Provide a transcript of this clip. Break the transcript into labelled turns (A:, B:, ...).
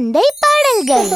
A: குழந்தை பாடல்கள்.